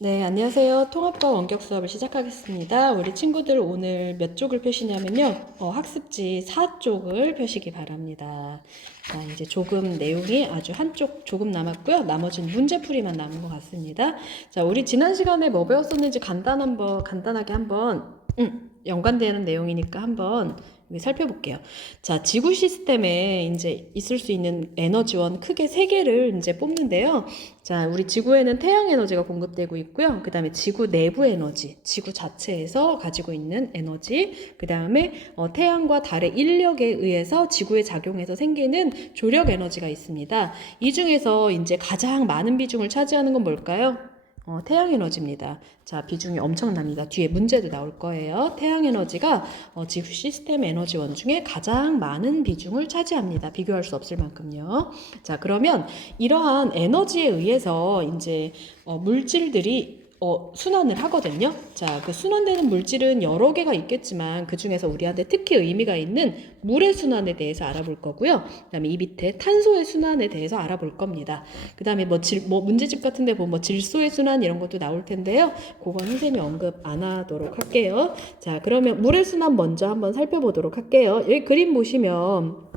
네, 안녕하세요. 통합과 원격 수업을 시작하겠습니다. 우리 친구들 오늘 몇 쪽을 펴시냐면요. 학습지 4쪽을 펴시기 바랍니다. 자, 이제 조금 내용이 아주 한쪽 조금 남았고요. 나머지는 문제풀이만 남은 것 같습니다. 자, 우리 지난 시간에 뭐 배웠었는지 간단하게 한번 연관되는 내용이니까 한번 살펴볼게요. 자, 지구 시스템에 이제 있을 수 있는 에너지원 크게 세 개를 이제 뽑는데요. 자, 우리 지구에는 태양 에너지가 공급되고 있고요. 그 다음에 지구 내부 에너지, 지구 자체에서 가지고 있는 에너지, 그 다음에 태양과 달의 인력에 의해서 지구에 작용해서 생기는 조력 에너지가 있습니다. 이 중에서 이제 가장 많은 비중을 차지하는 건 뭘까요? 태양 에너지입니다. 자, 비중이 엄청납니다. 뒤에 문제도 나올 거예요. 태양 에너지가 지구 시스템 에너지원 중에 가장 많은 비중을 차지합니다. 비교할 수 없을 만큼요. 자, 그러면 이러한 에너지에 의해서 이제 물질들이 순환을 하거든요. 자, 그 순환되는 물질은 여러 개가 있겠지만 그 중에서 우리한테 특히 의미가 있는 물의 순환에 대해서 알아볼 거고요. 그다음에 이 밑에 탄소의 순환에 대해서 알아볼 겁니다. 그다음에 문제집 같은데 보면 질소의 순환 이런 것도 나올 텐데요. 그건 선생님이 언급 안 하도록 할게요. 자, 그러면 물의 순환 먼저 한번 살펴보도록 할게요. 여기 그림 보시면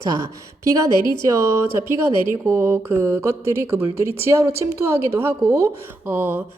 자, 비가 내리죠. 자, 비가 내리고 그 물들이 지하로 침투하기도 하고,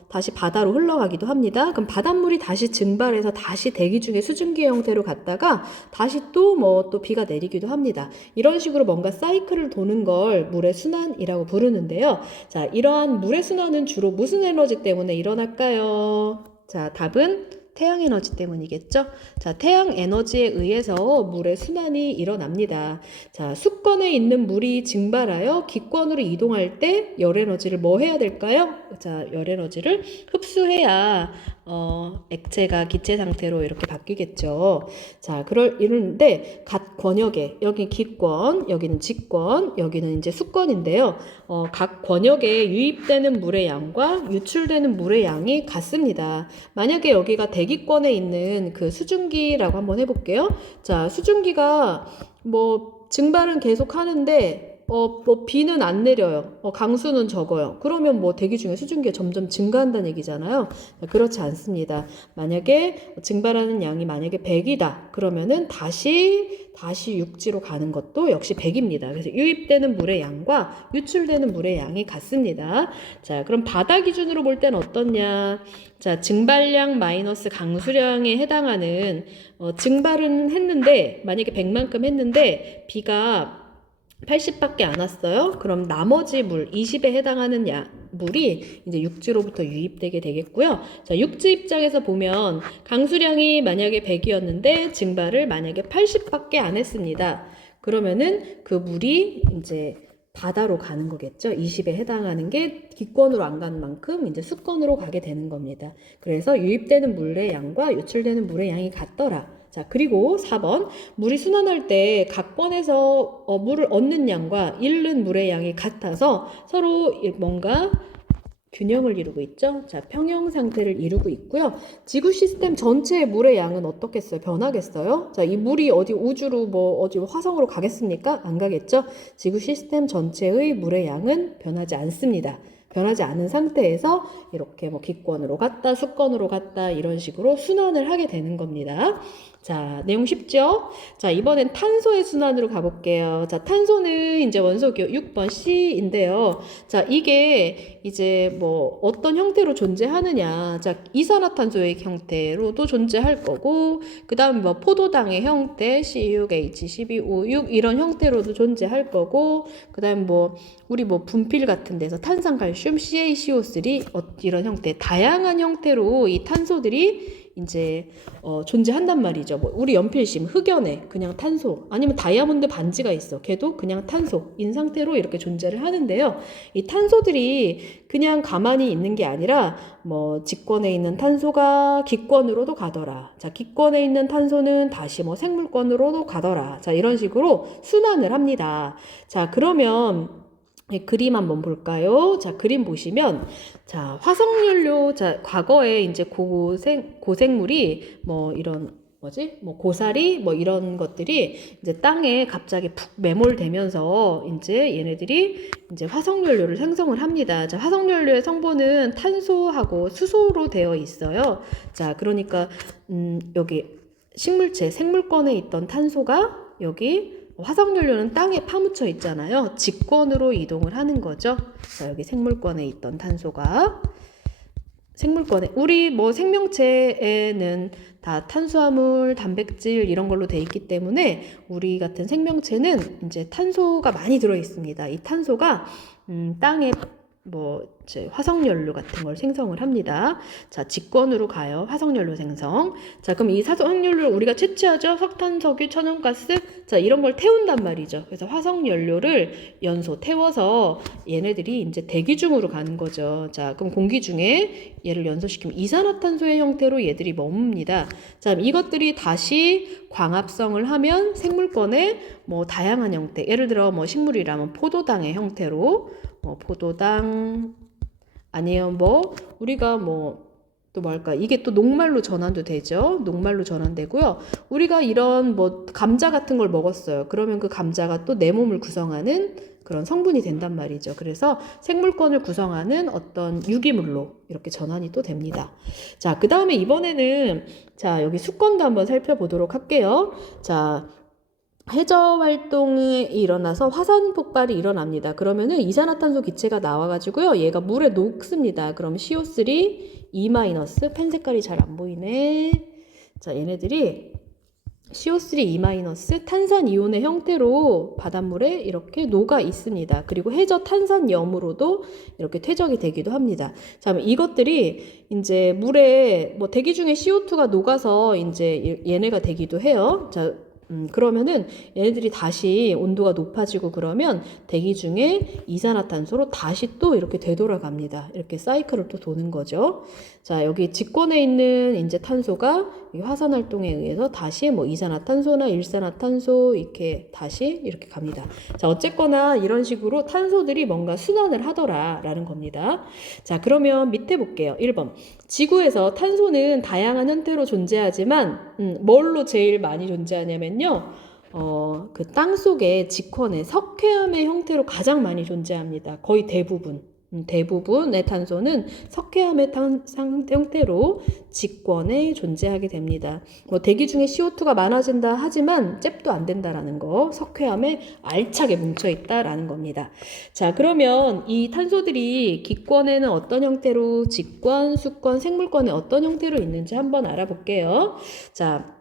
다시 바다로 흘러가기도 합니다. 그럼 바닷물이 다시 증발해서 다시 대기 중에 수증기 형태로 갔다가 다시 또 비가 내리기도 합니다. 이런 식으로 뭔가 사이클을 도는 걸 물의 순환이라고 부르는데요. 자, 이러한 물의 순환은 주로 무슨 에너지 때문에 일어날까요? 자, 답은 태양 에너지 때문이겠죠? 자, 태양 에너지에 의해서 물의 순환이 일어납니다. 자, 수권에 있는 물이 증발하여 기권으로 이동할 때 열 에너지를 뭐 해야 될까요? 자, 열 에너지를 흡수해야 액체가 기체 상태로 이렇게 바뀌겠죠. 자, 이러는데 각 권역에 여기 기권, 여기는 직권, 여기는 이제 수권인데요. 각 권역에 유입되는 물의 양과 유출되는 물의 양이 같습니다. 만약에 여기가 대기권에 있는 그 수증기라고 한번 해볼게요. 자, 수증기가 증발은 계속 하는데 비는 안 내려요. 강수는 적어요. 그러면 대기 중에 수증기가 점점 증가한다는 얘기잖아요. 그렇지 않습니다. 만약에 증발하는 양이 만약에 100이다. 그러면은 다시 육지로 가는 것도 역시 100입니다. 그래서 유입되는 물의 양과 유출되는 물의 양이 같습니다. 자, 그럼 바다 기준으로 볼 땐 어떻냐? 자, 증발량 마이너스 강수량에 해당하는 증발은 했는데 만약에 100만큼 했는데 비가 80밖에 안 왔어요. 그럼 나머지 물 20에 해당하는 물이 이제 육지로부터 유입되게 되겠고요. 자, 육지 입장에서 보면 강수량이 만약에 100이었는데 증발을 만약에 80밖에 안 했습니다. 그러면은 그 물이 이제 바다로 가는 거겠죠. 20에 해당하는 게 기권으로 안 가는 만큼 이제 수권으로 가게 되는 겁니다. 그래서 유입되는 물의 양과 유출되는 물의 양이 같더라. 자, 그리고 4번. 물이 순환할 때 각 번에서 물을 얻는 양과 잃는 물의 양이 같아서 서로 뭔가 균형을 이루고 있죠. 자, 평형 상태를 이루고 있고요. 지구 시스템 전체의 물의 양은 어떻겠어요? 변하겠어요? 자, 이 물이 어디 우주로 어디 화성으로 가겠습니까? 안 가겠죠? 지구 시스템 전체의 물의 양은 변하지 않습니다. 변하지 않은 상태에서 이렇게 기권으로 갔다, 수권으로 갔다 이런 식으로 순환을 하게 되는 겁니다. 자, 내용 쉽죠? 자, 이번엔 탄소의 순환으로 가볼게요. 자, 탄소는 이제 원소기호 6번 C인데요. 자, 이게 이제 어떤 형태로 존재하느냐. 자, 이산화탄소의 형태로도 존재할 거고, 그 다음에 포도당의 형태, C6H12O6 이런 형태로도 존재할 거고, 그 다음에 우리 분필 같은 데서 탄산칼슘, CaCO3 이런 형태, 다양한 형태로 이 탄소들이 이제 존재한단 말이죠. 우리 연필심, 흑연에 그냥 탄소, 아니면 다이아몬드 반지가 있어. 걔도 그냥 탄소인 상태로 이렇게 존재를 하는데요. 이 탄소들이 그냥 가만히 있는 게 아니라 직권에 있는 탄소가 기권으로도 가더라. 자, 기권에 있는 탄소는 다시 생물권으로도 가더라. 자, 이런 식으로 순환을 합니다. 자, 그러면 그림 한번 볼까요? 자, 그림 보시면, 자, 화석연료, 자, 과거에 이제 고생물이 이런 뭐 고사리 뭐 이런 것들이 이제 땅에 갑자기 푹 매몰되면서 이제 얘네들이 이제 화석연료를 생성을 합니다. 자, 화석연료의 성분은 탄소하고 수소로 되어 있어요. 자, 그러니까 여기 식물체, 생물권에 있던 탄소가 여기 화석연료는 땅에 파묻혀 있잖아요. 직권으로 이동을 하는 거죠. 자, 여기 생물권에 있던 탄소가 생물권에 우리 뭐 생명체에는 다 탄수화물, 단백질 이런 걸로 돼 있기 때문에 우리 같은 생명체는 이제 탄소가 많이 들어 있습니다. 이 탄소가 땅에 뭐 이제 화석연료 같은 걸 생성을 합니다. 자, 직권으로 가요. 화석연료 생성. 자, 그럼 이 화석연료를 우리가 채취하죠. 석탄, 석유, 천연가스. 자, 이런 걸 태운단 말이죠. 그래서 화석연료를 연소 태워서 얘네들이 이제 대기 중으로 가는 거죠. 자, 그럼 공기 중에 얘를 연소시키면 이산화탄소의 형태로 얘들이 머뭅니다. 자, 이것들이 다시 광합성을 하면 생물권의 뭐 다양한 형태. 예를 들어 뭐 식물이라면 포도당의 형태로 포도당 아니면 뭐 우리가 뭐 또 뭐랄까 이게 또 녹말로 전환도 되죠. 녹말로 전환되고요. 우리가 이런 뭐 감자 같은 걸 먹었어요. 그러면 그 감자가 또 내 몸을 구성하는 그런 성분이 된단 말이죠. 그래서 생물권을 구성하는 어떤 유기물로 이렇게 전환이 또 됩니다. 자, 그 다음에 이번에는 자, 여기 수권도 한번 살펴보도록 할게요. 자, 해저 활동이 일어나서 화산 폭발이 일어납니다. 그러면은 이산화탄소 기체가 나와가지고요. 얘가 물에 녹습니다. 그럼 CO3, E-, 펜 색깔이 잘 안 보이네. 자, 얘네들이 CO3, E-, 탄산이온의 형태로 바닷물에 이렇게 녹아 있습니다. 그리고 해저 탄산염으로도 이렇게 퇴적이 되기도 합니다. 자, 이것들이 이제 물에 뭐 대기 중에 CO2가 녹아서 이제 얘네가 되기도 해요. 자, 그러면은 얘네들이 다시 온도가 높아지고 그러면 대기 중에 이산화탄소로 다시 또 이렇게 되돌아갑니다. 이렇게 사이클을 또 도는 거죠. 자, 여기 직권에 있는 이제 탄소가 화산 활동에 의해서 다시 뭐 이산화탄소나 일산화탄소 이렇게 다시 이렇게 갑니다. 자, 어쨌거나 이런 식으로 탄소들이 뭔가 순환을 하더라라는 겁니다. 자, 그러면 밑에 볼게요. 1번. 지구에서 탄소는 다양한 형태로 존재하지만 뭘로 제일 많이 존재하냐면요. 그 땅 속에 직권의 석회암의 형태로 가장 많이 존재합니다. 거의 대부분의 탄소는 석회암의 형태로 직권에 존재하게 됩니다. 뭐 대기 중에 CO2가 많아진다 하지만 잽도 안 된다라는 거, 석회암에 알차게 뭉쳐 있다라는 겁니다. 자, 그러면 이 탄소들이 기권에는 어떤 형태로, 직권, 수권, 생물권에 어떤 형태로 있는지 한번 알아볼게요. 자,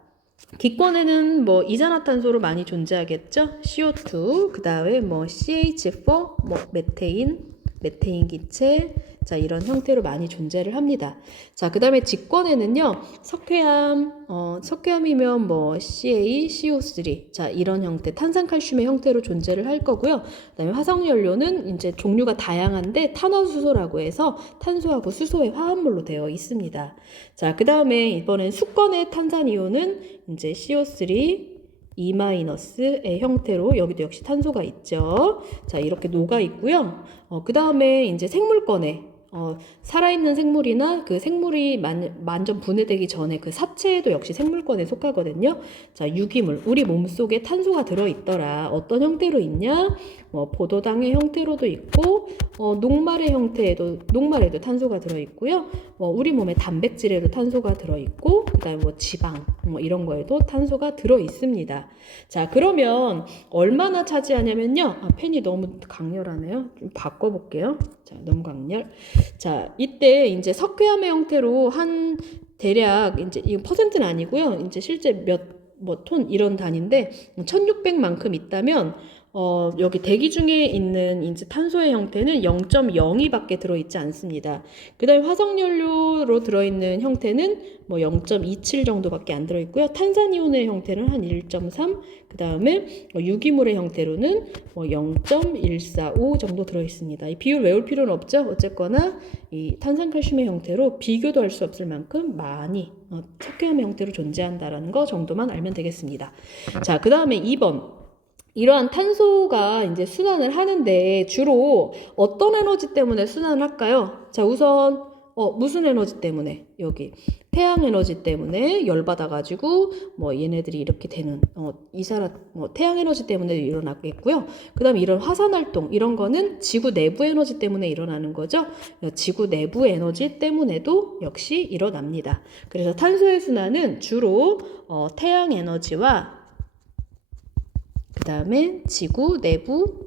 기권에는 뭐 이산화탄소로 많이 존재하겠죠. CO2, 그 다음에 뭐 CH4, 뭐 메테인 기체, 자, 이런 형태로 많이 존재를 합니다. 자, 그 다음에 직권에는요, 석회암이면 뭐 CA, CO3, 자, 이런 형태, 탄산칼슘의 형태로 존재를 할 거고요. 그 다음에 화석연료는 이제 종류가 다양한데 탄화수소라고 해서 탄소하고 수소의 화합물로 되어 있습니다. 자, 그 다음에 이번엔 수권의 탄산이온은 이제 CO3, E-의 형태로 여기도 역시 탄소가 있죠. 자, 이렇게 녹아 있고요. 그 다음에 이제 생물권에 살아있는 생물이나 그 생물이 완전 분해되기 전에 그 사체에도 역시 생물권에 속하거든요. 자, 유기물. 우리 몸속에 탄소가 들어있더라. 어떤 형태로 있냐? 뭐 포도당의 형태로도 있고 녹말에도 탄소가 들어있고요. 우리 몸의 단백질에도 탄소가 들어있고 그다음에 뭐 지방 뭐 이런 거에도 탄소가 들어있습니다. 자, 그러면 얼마나 차지하냐면요. 펜이 너무 강렬하네요. 좀 바꿔볼게요. 자, 너무 강렬. 자, 이때 이제 석회암의 형태로 한 대략 이제 이 퍼센트는 아니고요. 이제 실제 뭐 톤 이런 단위인데 1600만큼 있다면 여기 대기 중에 있는 이제 탄소의 형태는 0.02밖에 들어있지 않습니다. 그 다음에 화석연료로 들어있는 형태는 뭐 0.27 정도밖에 안 들어있고요. 탄산이온의 형태는 한 1.3, 그 다음에 유기물의 형태로는 뭐 0.145 정도 들어있습니다. 이 비율 외울 필요는 없죠. 어쨌거나 이 탄산칼슘의 형태로 비교도 할 수 없을 만큼 많이 석회암의 형태로 존재한다라는 거 정도만 알면 되겠습니다. 자, 그 다음에 2번. 이러한 탄소가 이제 순환을 하는데 주로 어떤 에너지 때문에 순환을 할까요? 자, 우선 무슨 에너지 때문에? 여기 태양 에너지 때문에 열받아가지고 뭐 얘네들이 이렇게 되는 태양 에너지 때문에 일어났겠고요. 그 다음에 이런 화산 활동 이런 거는 지구 내부 에너지 때문에 일어나는 거죠. 지구 내부 에너지 때문에도 역시 일어납니다. 그래서 탄소의 순환은 주로 태양 에너지와 그 다음에 지구 내부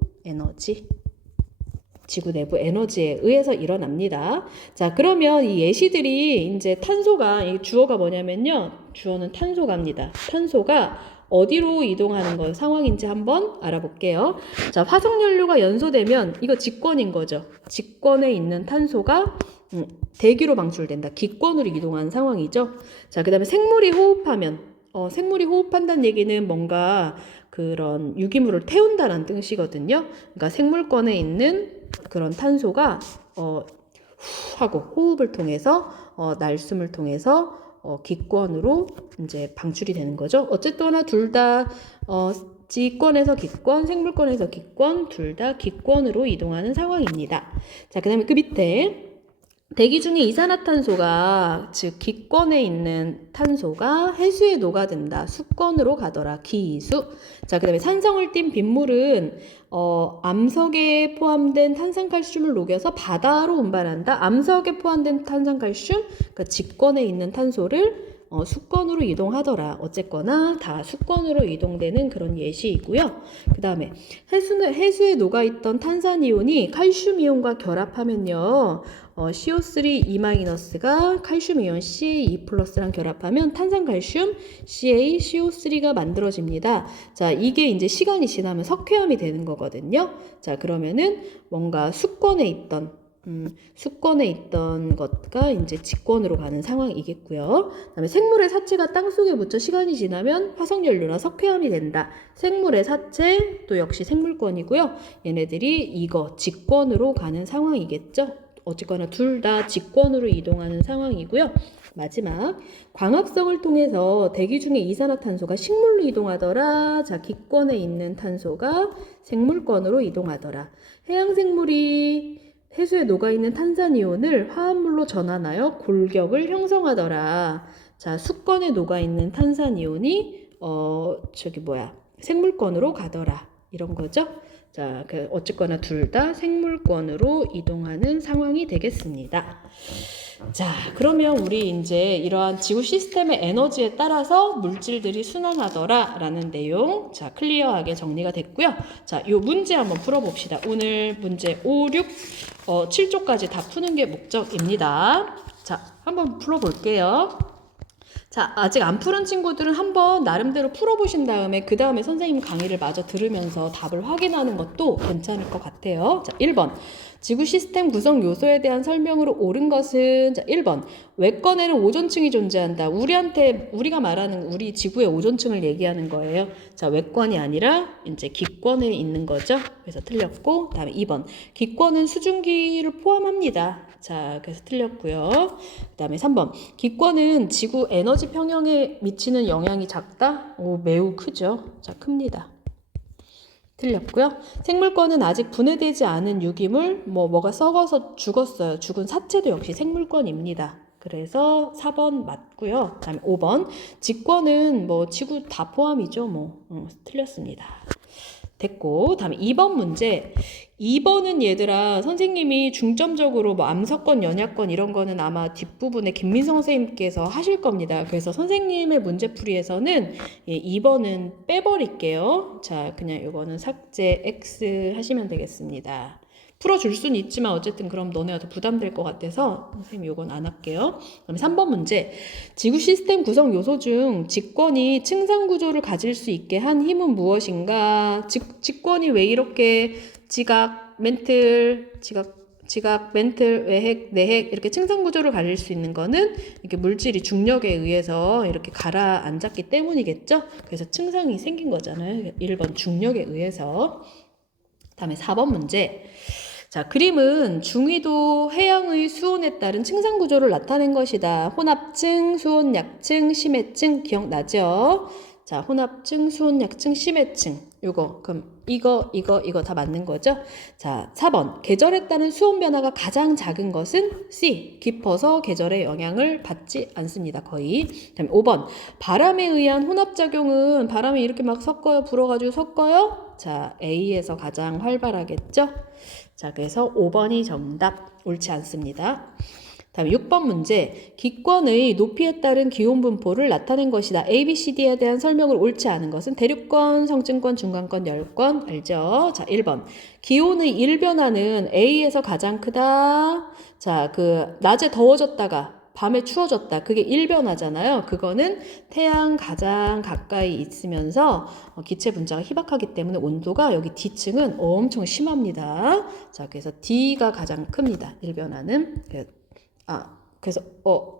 에너지에 의해서 일어납니다. 자, 그러면 이 예시들이 이제 탄소가, 이 주어가 뭐냐면요. 주어는 탄소가입니다. 탄소가 어디로 이동하는 건 상황인지 한번 알아볼게요. 자, 화석연료가 연소되면 이거 직권인 거죠. 직권에 있는 탄소가 대기로 방출된다. 기권으로 이동하는 상황이죠. 자, 그 다음에 생물이 호흡한다는 얘기는 뭔가 그런 유기물을 태운다는 뜻이거든요. 그러니까 생물권에 있는 그런 탄소가 후 하고 호흡을 통해서 날숨을 통해서 기권으로 이제 방출이 되는 거죠. 어쨌거나 둘 다 지권에서 기권, 생물권에서 기권, 둘 다 기권으로 이동하는 상황입니다. 자, 그다음에 그 밑에 대기 중에 이산화탄소가 즉 기권에 있는 탄소가 해수에 녹아든다. 수권으로 가더라. 기이수. 자, 그다음에 산성을 띤 빗물은 암석에 포함된 탄산칼슘을 녹여서 바다로 운반한다. 암석에 포함된 탄산칼슘, 그러니까 직권에 있는 탄소를 수권으로 이동하더라. 어쨌거나 다 수권으로 이동되는 그런 예시이고요. 그 다음에 해수에 녹아있던 탄산이온이 칼슘이온과 결합하면요. CO3E-가 칼슘이온 CaE+랑 결합하면 탄산칼슘 CaCO3가 만들어집니다. 자, 이게 이제 시간이 지나면 석회암이 되는 거거든요. 자, 그러면은 뭔가 수권에 있던 것가 이제 직권으로 가는 상황이겠고요. 그다음에 생물의 사체가 땅속에 묻혀 시간이 지나면 화석연료나 석회암이 된다. 생물의 사체 또 역시 생물권이고요. 얘네들이 이거 직권으로 가는 상황이겠죠. 어쨌거나 둘 다 직권으로 이동하는 상황이고요. 마지막 광합성을 통해서 대기 중에 이산화탄소가 식물로 이동하더라. 자, 기권에 있는 탄소가 생물권으로 이동하더라. 해양생물이 해수에 녹아있는 탄산이온을 화합물로 전환하여 골격을 형성하더라. 자, 수권에 녹아있는 탄산이온이 생물권으로 가더라. 이런 거죠. 자, 어쨌거나 둘 다 생물권으로 이동하는 상황이 되겠습니다. 자, 그러면 우리 이제 이러한 지구 시스템의 에너지에 따라서 물질들이 순환하더라 라는 내용, 자, 클리어하게 정리가 됐고요. 자, 요 문제 한번 풀어봅시다. 오늘 문제 5, 6, 7조까지 다 푸는 게 목적입니다. 자, 한번 풀어볼게요. 자, 아직 안 풀은 친구들은 한번 나름대로 풀어보신 다음에 그 다음에 선생님 강의를 마저 들으면서 답을 확인하는 것도 괜찮을 것 같아요. 자, 1번. 지구 시스템 구성 요소에 대한 설명으로 옳은 것은, 자, 1번. 외권에는 오존층이 존재한다. 우리가 말하는 우리 지구의 오존층을 얘기하는 거예요. 자, 외권이 아니라 이제 기권에 있는 거죠. 그래서 틀렸고, 다음에 2번. 기권은 수증기를 포함합니다. 자, 그래서 틀렸고요. 그 다음에 3번. 기권은 지구 에너지 평형에 미치는 영향이 작다? 매우 크죠. 자, 큽니다. 틀렸고요. 생물권은 아직 분해되지 않은 유기물, 뭐가 썩어서 죽었어요. 죽은 사체도 역시 생물권입니다. 그래서 4번 맞고요. 그 다음에 5번. 직권은 지구 다 포함이죠. 틀렸습니다. 됐고, 다음에 2번 문제. 2번은 얘들아, 선생님이 중점적으로 암석권, 연약권 이런 거는 아마 뒷부분에 김민성 선생님께서 하실 겁니다. 그래서 선생님의 문제풀이에서는 2번은 빼버릴게요. 자, 그냥 이거는 삭제 X 하시면 되겠습니다. 풀어줄 수는 있지만 어쨌든 그럼 너네가 더 부담될 것 같아서 선생님 이건 안 할게요. 그다음에 3번 문제. 지구 시스템 구성 요소 중 직권이 층상 구조를 가질 수 있게 한 힘은 무엇인가? 직권이 왜 이렇게 지각, 멘틀, 외핵, 내핵 이렇게 층상 구조를 가질 수 있는 거는 이렇게 물질이 중력에 의해서 이렇게 가라앉았기 때문이겠죠? 그래서 층상이 생긴 거잖아요. 1번 중력에 의해서. 다음에 4번 문제. 자, 그림은 중위도 해양의 수온에 따른 층상 구조를 나타낸 것이다. 혼합층, 수온 약층, 심해층 기억나죠? 자, 혼합층, 수온 약층, 심해층. 요거 그럼 이거 다 맞는 거죠? 자, 4번. 계절에 따른 수온 변화가 가장 작은 것은 C. 깊어서 계절의 영향을 받지 않습니다. 거의. 그다음에 5번. 바람에 의한 혼합작용은 바람이 이렇게 막 섞어요. 불어가지고 섞어요. 자, A에서 가장 활발하겠죠? 자, 그래서 5번이 정답. 옳지 않습니다. 다음에 6번 문제. 기권의 높이에 따른 기온 분포를 나타낸 것이다. A, B, C, D에 대한 설명을 옳지 않은 것은 대륙권, 성층권, 중간권, 열권. 알죠? 자, 1번. 기온의 일변화는 A에서 가장 크다. 자, 낮에 더워졌다가 밤에 추워졌다. 그게 일변화잖아요. 그거는 태양 가장 가까이 있으면서 기체 분자가 희박하기 때문에 온도가 여기 D층은 엄청 심합니다. 자, 그래서 D가 가장 큽니다. 일변화는. 그래서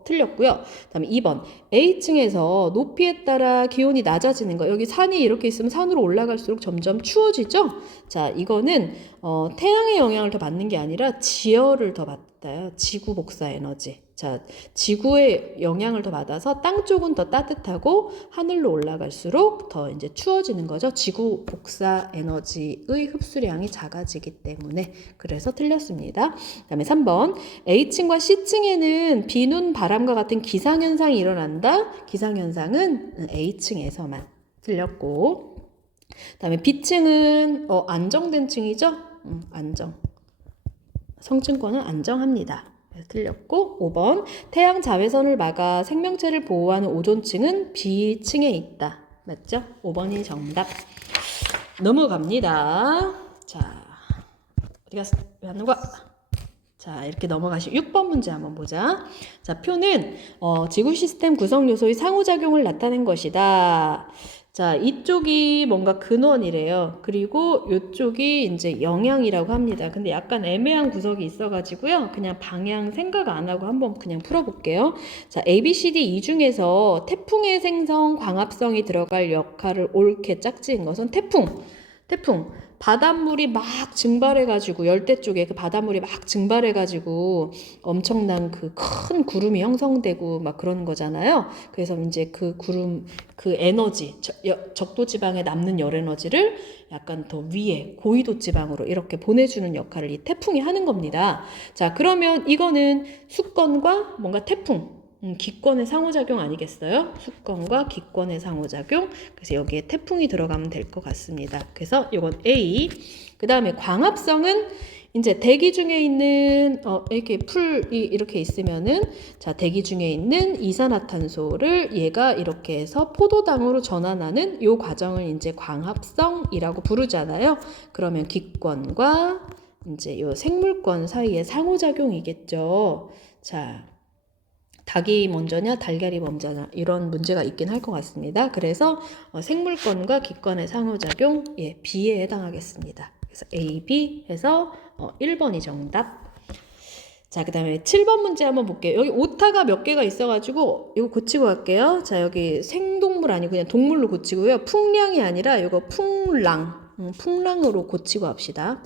틀렸고요. 그다음에 2번. A층에서 높이에 따라 기온이 낮아지는 거. 여기 산이 이렇게 있으면 산으로 올라갈수록 점점 추워지죠? 자, 이거는 태양의 영향을 더 받는 게 아니라 지열을 더 받아요. 지구 복사 에너지. 자, 지구의 영향을 더 받아서 땅 쪽은 더 따뜻하고 하늘로 올라갈수록 더 이제 추워지는 거죠. 지구 복사 에너지의 흡수량이 작아지기 때문에. 그래서 틀렸습니다. 그다음에 3번. A층과 C층에는 비눈, 바람과 같은 기상현상이 일어난다. 기상현상은 A층에서만. 틀렸고. 그다음에 B층은 안정된 층이죠. 안정. 성층권은 안정합니다. 틀렸고. 5번. 태양 자외선을 막아 생명체를 보호하는 오존층은 B층에 있다. 맞죠? 5번이 정답. 넘어갑니다. 자, 어디 갔어? 왜 안 넘어가? 자, 이렇게 넘어가시고 6번 문제 한번 보자. 자, 표는 지구 시스템 구성 요소의 상호작용을 나타낸 것이다. 자, 이쪽이 뭔가 근원이래요. 그리고 이쪽이 이제 영향이라고 합니다. 근데 약간 애매한 구석이 있어가지고요. 그냥 방향 생각 안 하고 한번 그냥 풀어볼게요. 자, A, B, C, D 이 중에서 태풍의 생성, 광합성이 들어갈 역할을 옳게 짝지은 것은 태풍. 바닷물이 막 증발해가지고 열대 쪽에 그 바닷물이 막 증발해가지고 엄청난 그 큰 구름이 형성되고 막 그러는 거잖아요. 그래서 이제 그 구름 그 에너지 적도 지방에 남는 열 에너지를 약간 더 위에 고위도 지방으로 이렇게 보내주는 역할을 이 태풍이 하는 겁니다. 자, 그러면 이거는 수권과 뭔가 태풍 기권의 상호작용 아니겠어요? 수권과 기권의 상호작용. 그래서 여기에 태풍이 들어가면 될 것 같습니다. 그래서 이건 A. 그 다음에 광합성은 이제 대기 중에 있는 이렇게 풀이 이렇게 있으면은 자, 대기 중에 있는 이산화탄소를 얘가 이렇게 해서 포도당으로 전환하는 요 과정을 이제 광합성이라고 부르잖아요. 그러면 기권과 이제 요 생물권 사이의 상호작용이겠죠. 자, 닭이 먼저냐 달걀이 먼저냐 이런 문제가 있긴 할 것 같습니다. 그래서 생물권과 기권의 상호작용 B에 해당하겠습니다. 그래서 A, B 해서 1번이 정답. 자, 그 다음에 7번 문제 한번 볼게요. 여기 오타가 몇 개가 있어가지고 이거 고치고 갈게요. 자, 여기 생동물 아니고 그냥 동물로 고치고요. 풍량이 아니라 이거 풍랑. 풍랑으로 고치고 합시다.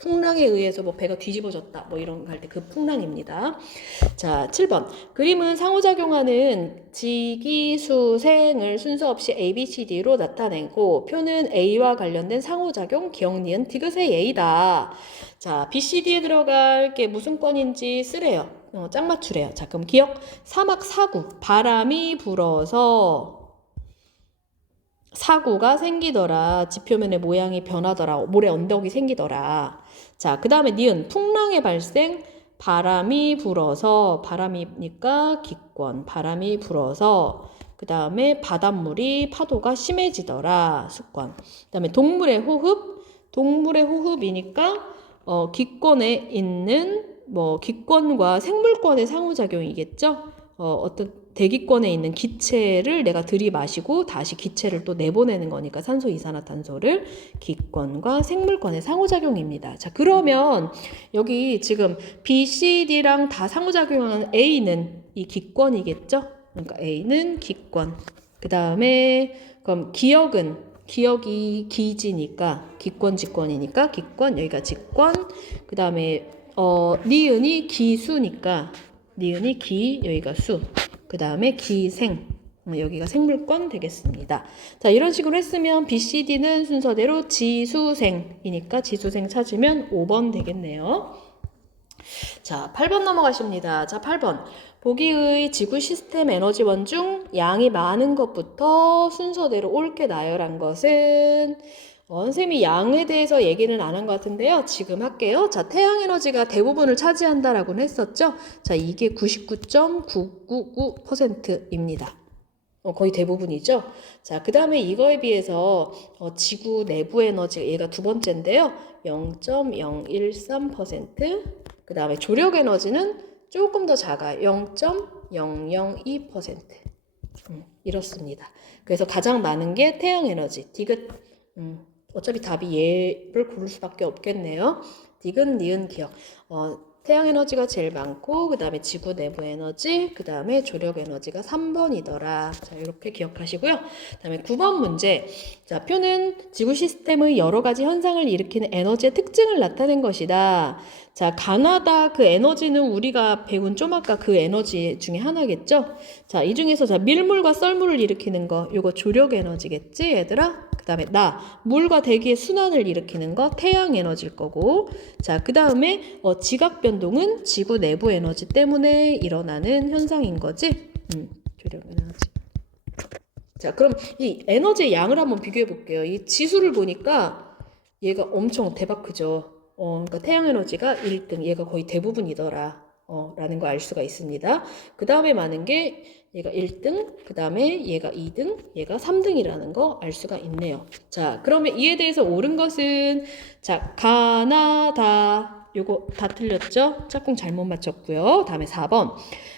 풍랑에 의해서 뭐 배가 뒤집어졌다 뭐 이런 거 할 때 그 풍랑입니다. 자, 7번. 그림은 상호작용하는 지기수생을 순서 없이 A, B, C, D로 나타내고 표는 A와 관련된 상호작용 기억, 니은, 디귿의 예이다. 자, B, C, D에 들어갈 게 무슨 권인지 쓰래요. 짝 맞추래요. 자, 그럼 기억. 사막 사구. 바람이 불어서 사구가 생기더라. 지표면의 모양이 변하더라. 모래 언덕이 생기더라. 자, 그 다음에 니은 풍랑의 발생. 바람이 불어서 바람이니까 기권. 바람이 불어서 그 다음에 바닷물이 파도가 심해지더라. 수권. 그 다음에 동물의 호흡. 동물의 호흡이니까 기권에 있는 뭐 기권과 생물권의 상호작용이겠죠. 어떤 대기권에 있는 기체를 내가 들이마시고 다시 기체를 또 내보내는 거니까 산소, 이산화탄소를 기권과 생물권의 상호작용입니다. 자, 그러면 여기 지금 B, C, D랑 다 상호작용하는 A는 이 기권이겠죠? 그러니까 A는 기권. 그 다음에 그럼 기억이 기지니까 기권, 직권이니까 기권, 여기가 직권. 그 다음에 니은이 기수니까 니은이 기, 여기가 수. 그 다음에 기생. 여기가 생물권 되겠습니다. 자, 이런 식으로 했으면 B, C, D는 순서대로 지수생이니까 지수생 찾으면 5번 되겠네요. 자, 8번 넘어가십니다. 자, 8번. 보기의 지구 시스템 에너지원 중 양이 많은 것부터 순서대로 옳게 나열한 것은 선생님이 양에 대해서 얘기는 안 한 것 같은데요. 지금 할게요. 자, 태양 에너지가 대부분을 차지한다라고는 했었죠. 자, 이게 99.999%입니다. 거의 대부분이죠. 자, 그 다음에 이거에 비해서 지구 내부 에너지 얘가 두 번째인데요. 0.013%. 그 다음에 조력 에너지는 조금 더 작아요. 0.002%. 이렇습니다. 그래서 가장 많은 게 태양 에너지. 디귿. 어차피 답이 얘를 고를 수밖에 없겠네요. 디귿, 니은, 기억. 태양 에너지가 제일 많고 그 다음에 지구 내부 에너지, 그 다음에 조력 에너지가 3번이더라. 자, 이렇게 기억하시고요. 그 다음에 9번 문제. 자, 표는 지구 시스템의 여러 가지 현상을 일으키는 에너지의 특징을 나타낸 것이다. 자, 가나다 그 에너지는 우리가 배운 좀 아까 그 에너지 중에 하나겠죠? 자, 이 중에서 자, 밀물과 썰물을 일으키는 거, 요거 조력 에너지겠지, 얘들아? 그 다음에 물과 대기의 순환을 일으키는 거 태양 에너지일 거고, 자, 그 다음에 지각 변동은 지구 내부 에너지 때문에 일어나는 현상인 거지. 조력 에너지. 자, 그럼 이 에너지의 양을 한번 비교해 볼게요. 이 지수를 보니까 얘가 엄청 대박 크죠. 그러니까 태양 에너지가 1등, 얘가 거의 대부분이더라. 라는 거 알 수가 있습니다. 그 다음에 많은 게 얘가 1등, 그 다음에 얘가 2등, 얘가 3등이라는 거 알 수가 있네요. 자, 그러면 이에 대해서 옳은 것은, 자, 가나다, 요거 다 틀렸죠? 짝꿍 잘못 맞췄고요. 다음에 4번.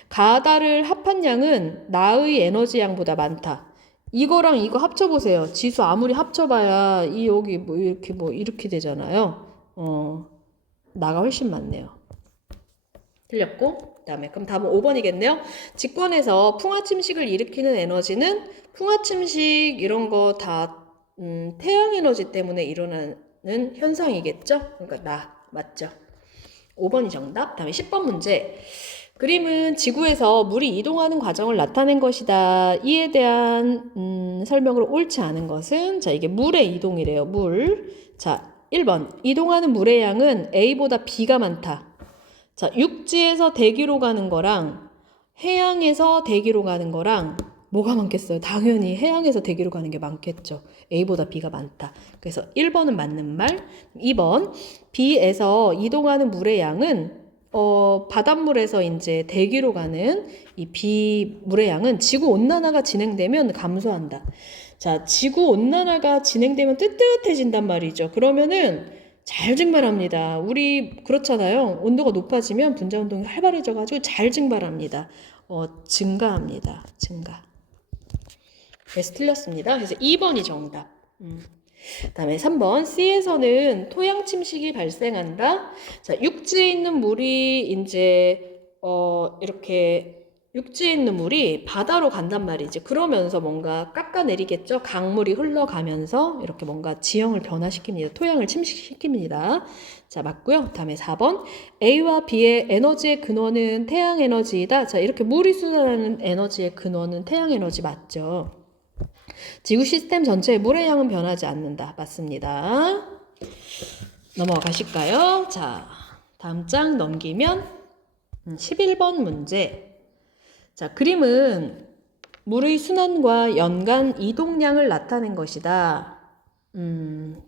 가다를 합한 양은 나의 에너지 양보다 많다. 이거랑 이거 합쳐보세요. 지수 아무리 합쳐봐야 이 여기 이렇게 되잖아요. 나가 훨씬 많네요. 틀렸고, 그 다음에 그럼 답은 5번이겠네요. 직권에서 풍화침식을 일으키는 에너지는 풍화침식 이런 거 다 태양 에너지 때문에 일어나는 현상이겠죠? 그러니까 맞죠? 5번이 정답. 다음에 10번 문제. 그림은 지구에서 물이 이동하는 과정을 나타낸 것이다. 이에 대한 설명으로 옳지 않은 것은, 자, 이게 물의 이동이래요. 물. 자, 1번. 이동하는 물의 양은 A보다 B가 많다. 자, 육지에서 대기로 가는 거랑 해양에서 대기로 가는 거랑 뭐가 많겠어요? 당연히 해양에서 대기로 가는 게 많겠죠. A보다 B가 많다. 그래서 1번은 맞는 말. 2번. B에서 이동하는 물의 양은 바닷물에서 이제 대기로 가는 이 B 물의 양은 지구 온난화가 진행되면 감소한다. 자, 지구 온난화가 진행되면 뜨뜻해진단 말이죠. 그러면은 잘 증발합니다. 우리 그렇잖아요. 온도가 높아지면 분자 운동이 활발해져가지고 잘 증발합니다. 증가합니다. 증가. 그래서 틀렸습니다. 그래서 2번이 정답. 다음에 3번. C에서는 토양 침식이 발생한다. 자, 육지에 있는 물이 이제 이렇게 육지에 있는 물이 바다로 간단 말이지. 그러면서 뭔가 깎아내리겠죠. 강물이 흘러가면서 이렇게 뭔가 지형을 변화시킵니다. 토양을 침식시킵니다. 자, 맞고요. 다음에 4번. A와 B의 에너지의 근원은 태양 에너지이다. 자, 이렇게 물이 쏟아나는 에너지의 근원은 태양 에너지 맞죠. 지구 시스템 전체의 물의 양은 변하지 않는다. 맞습니다. 넘어가실까요? 자, 다음 장 넘기면 11번 문제. 자, 그림은 물의 순환과 연간 이동량을 나타낸 것이다.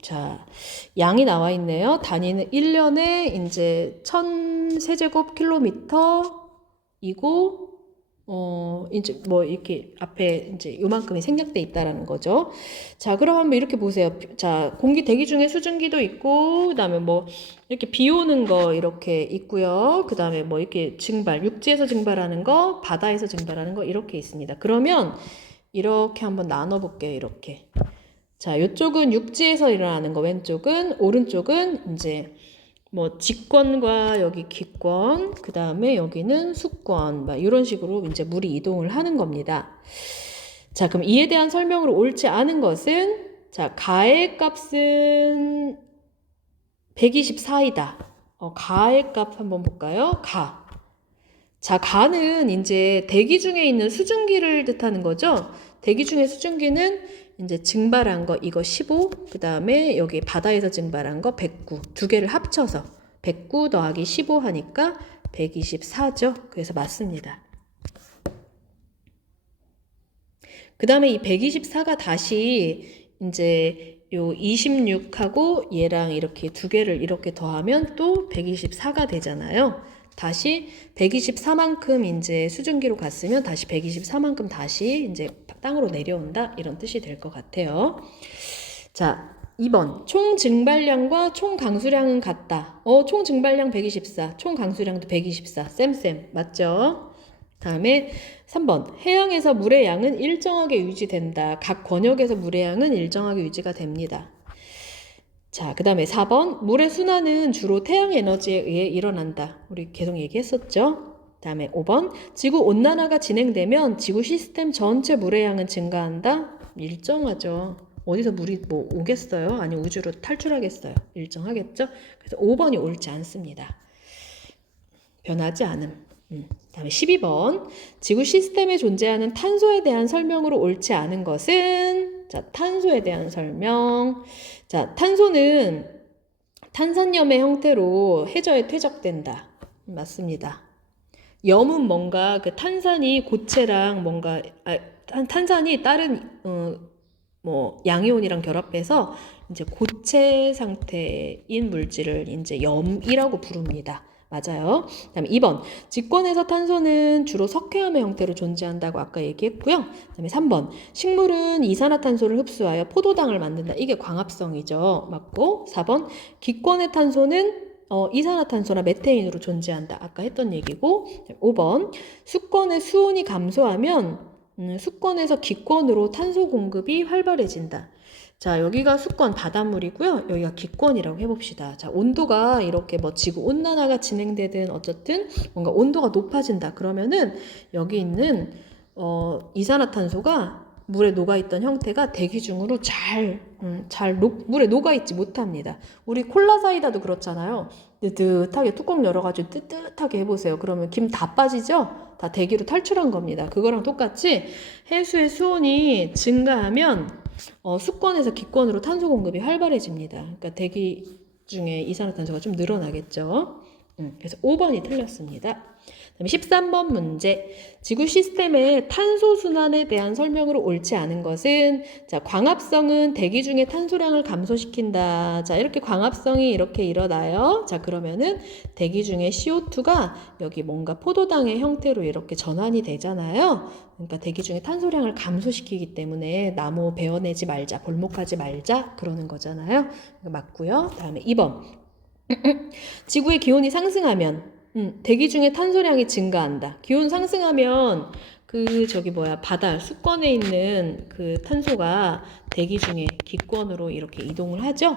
자, 양이 나와 있네요. 단위는 1년에 이제 1000세제곱킬로미터이고, 이제 뭐 이렇게 앞에 이제 요만큼이 생략돼 있다라는 거죠. 자, 그럼 한번 이렇게 보세요. 자, 공기 대기 중에 수증기도 있고, 그 다음에 뭐 이렇게 비 오는 거 이렇게 있고요. 그 다음에 뭐 이렇게 육지에서 증발하는 거, 바다에서 증발하는 거 이렇게 있습니다. 그러면 이렇게 한번 나눠볼게요. 이렇게. 자, 이쪽은 육지에서 일어나는 거, 왼쪽은, 오른쪽은 이제 뭐 직권과 여기 기권, 그 다음에 여기는 수권, 막 이런 식으로 이제 물이 이동을 하는 겁니다. 자, 그럼 이에 대한 설명으로 옳지 않은 것은, 자, 가의 값은 124이다. 가의 값 한번 볼까요? 자, 가는 이제 대기 중에 있는 수증기를 뜻하는 거죠. 대기 중에 수증기는 이제 증발한 거 이거 15, 그 다음에 여기 바다에서 증발한 거 109, 두 개를 합쳐서 109 더하기 15 하니까 124죠. 그래서 맞습니다. 그 다음에 이 124가 다시 이제 요 26하고 얘랑 이렇게 두 개를 이렇게 더하면 또 124가 되잖아요. 다시 124만큼 이제 수증기로 갔으면 다시 124만큼 다시 이제 땅으로 내려온다. 이런 뜻이 될 것 같아요. 자, 2번. 총 증발량과 총 강수량은 같다. 총 증발량 124, 총 강수량도 124. 쌤, 맞죠? 다음에 3번. 해양에서 물의 양은 일정하게 유지된다. 각 권역에서 물의 양은 일정하게 유지가 됩니다. 자, 그 다음에 4번. 물의 순환은 주로 태양 에너지에 의해 일어난다. 우리 계속 얘기했었죠? 다음에 5번. 지구 온난화가 진행되면 지구 시스템 전체 물의 양은 증가한다. 일정하죠. 어디서 물이 뭐 오겠어요? 아니 우주로 탈출하겠어요? 일정하겠죠? 그래서 5번이 옳지 않습니다. 변하지 않음. 다음에 12번. 지구 시스템에 존재하는 탄소에 대한 설명으로 옳지 않은 것은? 자, 탄소에 대한 설명. 자, 탄소는 탄산염의 형태로 해저에 퇴적된다. 맞습니다. 염은 뭔가 그 탄산이 고체랑 뭔가 탄산이 다른 뭐 양이온이랑 결합해서 이제 고체 상태인 물질을 이제 염이라고 부릅니다. 맞아요. 그다음에 2번. 직권에서 탄소는 주로 석회암의 형태로 존재한다고 아까 얘기했고요. 그다음에 3번. 식물은 이산화탄소를 흡수하여 포도당을 만든다. 이게 광합성이죠. 맞고 4번. 기권의 탄소는 이산화탄소나 메테인으로 존재한다. 아까 했던 얘기고 5번. 수권의 수온이 감소하면 수권에서 기권으로 탄소 공급이 활발해진다. 자, 여기가 수권 바닷물이고요. 여기가 기권이라고 해봅시다. 자, 온도가 이렇게 뭐 지구 온난화가 진행되든 어쨌든 뭔가 온도가 높아진다. 그러면은 여기 있는 이산화탄소가 물에 녹아있던 형태가 대기 중으로 물에 녹아있지 못합니다. 우리 콜라 사이다도 그렇잖아요. 뜨뜻하게 뚜껑 열어가지고 뜨뜻하게 해보세요. 그러면 김 다 빠지죠? 다 대기로 탈출한 겁니다. 그거랑 똑같이 해수의 수온이 증가하면 수권에서 기권으로 탄소 공급이 활발해집니다. 그러니까 대기 중에 이산화탄소가 좀 늘어나겠죠. 그래서 5번이 틀렸습니다. 그다음에 13번 문제. 지구 시스템의 탄소 순환에 대한 설명으로 옳지 않은 것은? 자, 광합성은 대기 중에 탄소량을 감소시킨다. 자, 이렇게 광합성이 이렇게 일어나요. 자, 그러면은 대기 중에 CO2가 여기 뭔가 포도당의 형태로 이렇게 전환이 되잖아요. 그러니까 대기 중에 탄소량을 감소시키기 때문에 나무 베어내지 말자, 벌목하지 말자 그러는 거잖아요. 맞고요. 다음에 2번. 지구의 기온이 상승하면 대기 중에 탄소량이 증가한다. 기온 상승하면 바다 수권에 있는 그 탄소가 대기 중에 기권으로 이렇게 이동을 하죠.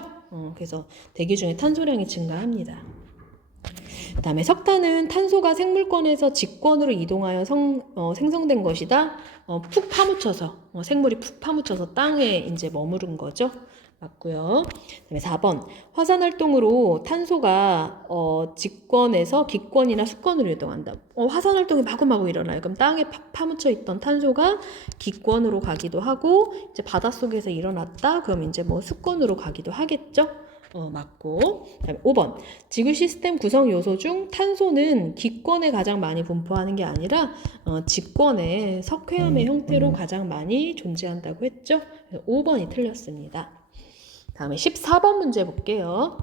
그래서 대기 중에 탄소량이 증가합니다. 그 다음에 석탄은 탄소가 생물권에서 직권으로 이동하여 생성된 것이다. 푹 파묻혀서 생물이 푹 파묻혀서 땅에 이제 머무른 거죠. 맞고요. 그다음에 4번. 화산 활동으로 탄소가 직권에서 기권이나 수권으로 이동한다. 화산 활동이 마구마구 일어나요. 그럼 땅에 파묻혀 있던 탄소가 기권으로 가기도 하고 이제 바닷속에서 일어났다. 그럼 이제 뭐 수권으로 가기도 하겠죠. 맞고. 그다음에 5번. 지구 시스템 구성 요소 중 탄소는 기권에 가장 많이 분포하는 게 아니라 직권에 석회암의 형태로 가장 많이 존재한다고 했죠. 그래서 5번이 틀렸습니다. 다음에 14번 문제 볼게요.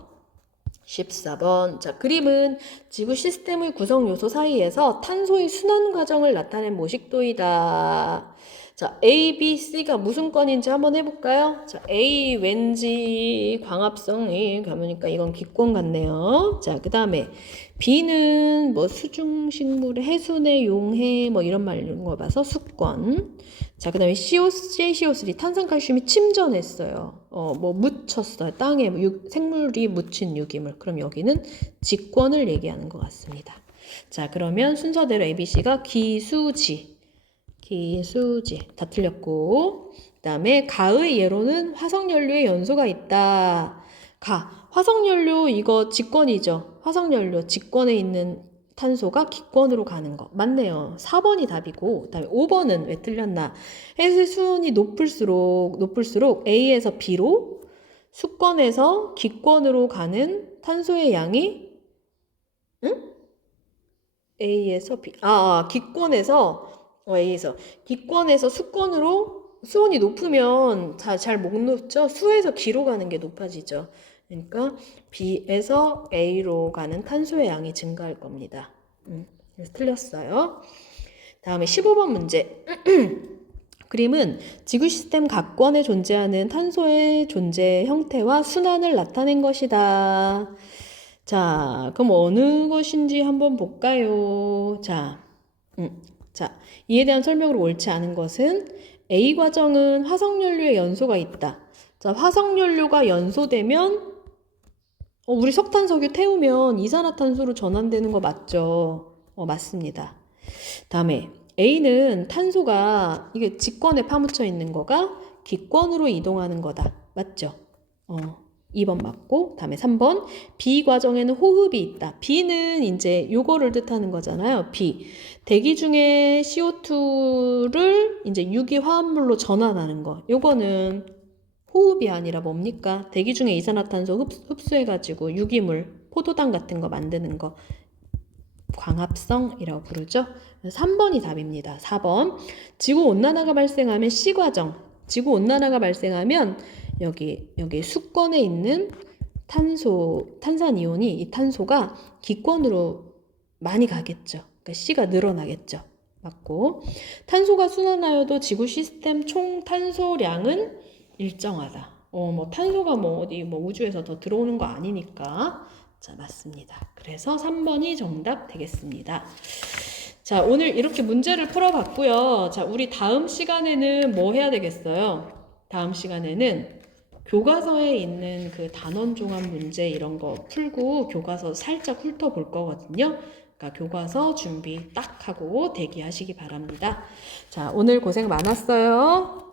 14번. 자, 그림은 지구 시스템의 구성 요소 사이에서 탄소의 순환 과정을 나타낸 모식도이다. 자, A, B, C가 무슨 건인지 한번 해볼까요? 자, A 왠지 광합성이 가보니까 이건 기권 같네요. 자, 그 다음에 B는 뭐 수중식물의 해순의 용해 뭐 이런 말 이런 거 봐서 수권. 자, 그 다음에 JCO3 탄산칼슘이 침전했어요. 뭐 묻혔어요. 땅에 생물이 묻힌 유기물. 그럼 여기는 직권을 얘기하는 것 같습니다. 자, 그러면 순서대로 ABC가 기수지 다 틀렸고, 그 다음에 가의 예로는 화석연료에 연소가 있다. 화석연료 이거 직권이죠. 화석연료 직권에 있는 탄소가 기권으로 가는 거. 맞네요. 4번이 답이고, 그다음에 5번은 왜 틀렸나? 해수 수온이 높을수록 A에서 B로 수권에서 기권으로 가는 탄소의 양이, 응? A에서 B, 기권에서 수권으로, 수온이 높으면 잘 못 높죠? 수에서 G로 가는 게 높아지죠. 그러니까 B에서 A로 가는 탄소의 양이 증가할 겁니다. 그래서 틀렸어요. 다음에 15번 문제. 그림은 지구 시스템 각권에 존재하는 탄소의 존재 형태와 순환을 나타낸 것이다. 자, 그럼 어느 것인지 한번 볼까요? 자, 이에 대한 설명으로 옳지 않은 것은 A 과정은 화석연료의 연소가 있다. 자, 화석연료가 연소되면 우리 석탄, 석유 태우면 이산화탄소로 전환되는 거 맞죠? 맞습니다. 다음에 A는 탄소가 이게 직권에 파묻혀 있는 거가 기권으로 이동하는 거다. 맞죠? 2번 맞고, 다음에 3번. B 과정에는 호흡이 있다. B는 이제 요거를 뜻하는 거잖아요. B. 대기 중에 CO2를 이제 유기화합물로 전환하는 거. 요거는 호흡이 아니라 뭡니까? 대기 중에 이산화탄소 흡수해가지고 유기물, 포도당 같은 거 만드는 거. 광합성이라고 부르죠. 3번이 답입니다. 4번. 지구온난화가 발생하면 C과정. 지구온난화가 발생하면 여기 수권에 있는 탄산이온이 이 탄소가 기권으로 많이 가겠죠. 그러니까 C가 늘어나겠죠. 맞고. 탄소가 순환하여도 지구 시스템 총 탄소량은 일정하다. 탄소가 어디 우주에서 더 들어오는 거 아니니까. 자, 맞습니다. 그래서 3번이 정답 되겠습니다. 자, 오늘 이렇게 문제를 풀어봤고요. 자, 우리 다음 시간에는 뭐 해야 되겠어요? 다음 시간에는 교과서에 있는 그 단원 종합 문제 이런 거 풀고 교과서 살짝 훑어볼 거거든요. 그러니까 교과서 준비 딱 하고 대기하시기 바랍니다. 자, 오늘 고생 많았어요.